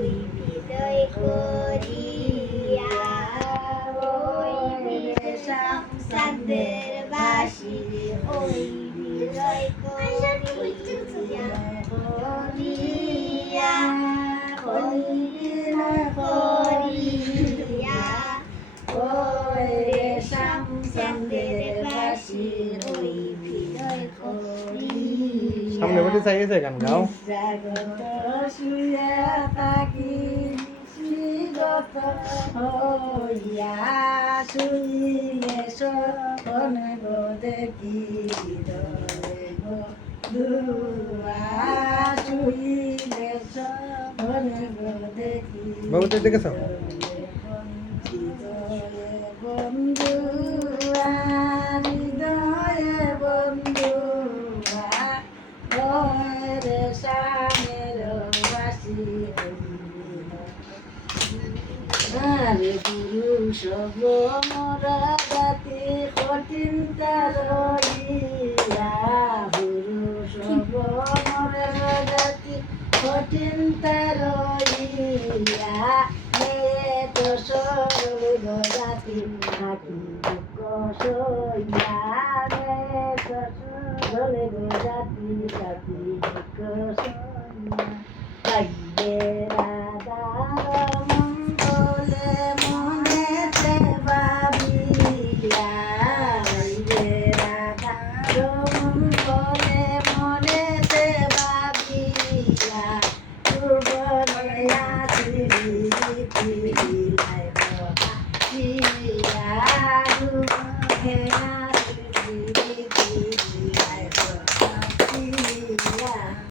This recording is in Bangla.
ওই হৃদয় করিয়া ওই বিদেশাম চাঁদের বাসি ওই হৃদয় করিয়া করিয়া ওই হৃদয় করিয়া ওই রেশম চাঁদের বাসি ওই হৃদয় করিয়া সামনে বসে চাইছে গান গাও জাগত শুয়া থাকি নিশিগত হইয়া শুইলে সপন গো দেখি হৃদয়ে গো দুয়া শুইলে সপন গো দেখি বাবু তুই দেখেছ হৃদয়ে বন্ধু হৃদয়ে বন্ধু রে সামের বাসি আরে গুরু সব মোরা জাতি কঠিন তারিয়া গুরু সব মোরা জাতি কঠিন তারিয়া তো সরল জাতি থাকি দুঃখ সইয়া তো সরল জাতি থাকি দুঃখ সইয়া পাইবে রাধার মঙ্গলে মনেতে ভাবিয়া পাইবে রাধার মঙ্গলে